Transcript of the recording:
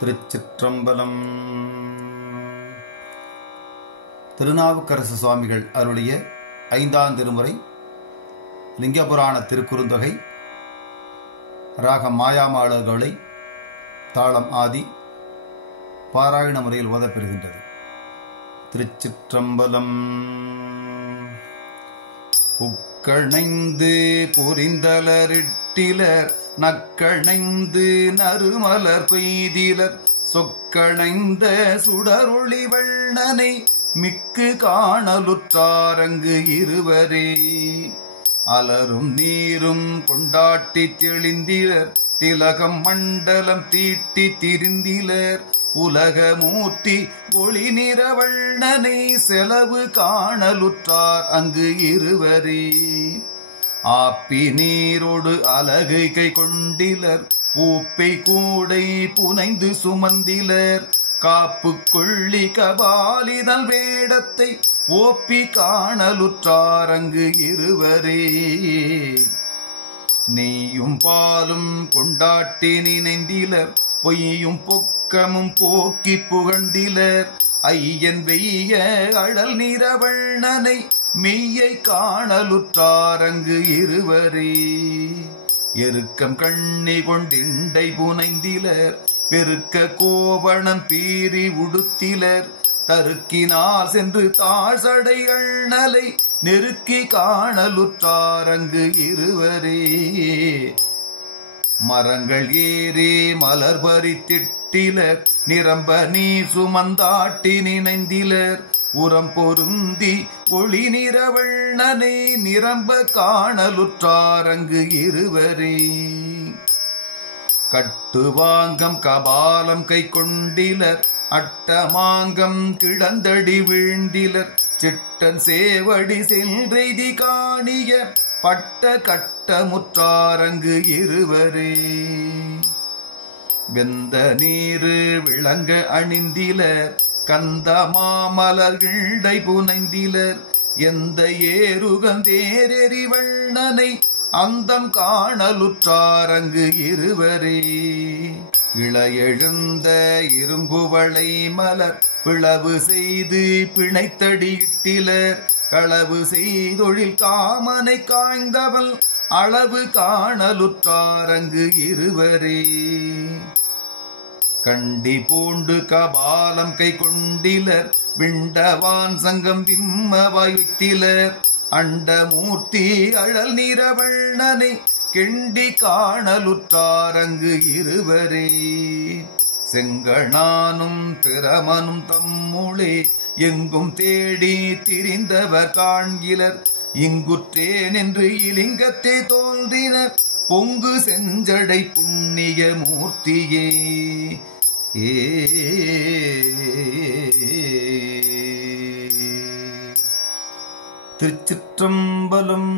திருச்சிற்றம்பலம். திருநாவுக்கரசு சுவாமிகள் அருளிய 5ஆம் திருமுறை லிங்கபுராண திருக்குறுந்தொகை. ராகம் மாயாமாளகவளை, தாளம் ஆதி, பாராயண முறையில் ஓதப்பெறுகின்றது. திருச்சிற்றம்பலம். உக்கணைந்து புரிந்தலரிட்டிலர் நக்கணைந்து நறுமலர் பெய்திலர் சொக்கணைந்த சுடரொளி வண்ணனை மிக்கு காணலுற்றாரங்கு இருவரே. அலரும் நீரும் கொண்டாட்டி தெளிந்திலர் திலகம் மண்டலம் தீட்டி திரிந்திலர் உலகமூர்த்தி ஒளி நிறவண்ணனை செலவு காணலுற்றார் அங்கு இருவரே. ஆப்பி நீரோடு அலகு கை கொண்டிலர் பூப்பை கூடை புனைந்து சுமந்திலர் காப்பு கொள்ளி கபாலிதல் வேடத்தை ஓப்பி காணலுற்றார் அங்கு இருவரே. நெய்யும் பாலும் கொண்டாட்டி நினைந்திலர் பொய்யும் பொக்கமும் போக்கி புகழ்ந்திலர் ஐயன் வெய்ய அழல் நிறவண்ணனை மெய்யை காணலுற்றாரங்கு இருவரே. எருக்கம் கண்ணி கொண்டிண்டை புனைந்திலர் பெருக்க கோவணம் பீறி உடுத்திலர் தருக்கினால் சென்று தாழ்சடை அண்ணலை நெருக்கி காணலுற்றாரங்கு இருவரே. மரங்கள் ஏறி மலர் பறித்திட்டிலர் நிரம்ப நீர் சுமந்தாட்டி நினைந்திலர் உரம் பொருந்தி ஒளி நிறவண்ணனை நிரம்ப காணலுற்றாரங்கு இருவரே. கட்டுவாங்கம் கபாலம் கை கொண்டிலர் அட்டமாங்கம் கிடந்தடி வீழ்ந்திலர் சிட்டன் சேவடி செல்றைதி காணிய பட்ட கட்டமுற்றாரங்கு இருவரே. வெந்த நீரு விளங்க அணிந்திலர் கந்த மாமலர்கிழை புனைந்திலர் எந்த ஏறுகந்தேரெறி வண்ணனை அந்தம் காணலுற்றாரங்கு இருவரே. இளையெழுந்த இரும்புவளை மலர் பிளவு செய்து பிணைத்தடியிட்டிலர் களவு செய்தொழில் காமனை காய்ந்தவள் அளவு காணலுற்றாரங்கு இருவரே. கண்டி பூண்டு கபாலம் கை கொண்டிலர் விண்டவான் சங்கம் திம்ம வைத்திலர் அண்டமூர்த்தி அழல் நிறவண்ணனை கெண்டி காணலுற்றாரங்கு இருவரே. செங்கணானும் பிரமனும் தம்முளே எங்கும் தேடி திரிந்தவர் காண்கிலர் இங்குற்றேன் என்று இலிங்கத்தை தோன்றினர் பொங்கு செஞ்சடை புண்ணிய மூர்த்தியே. திருச்சிற்றம்பலம்.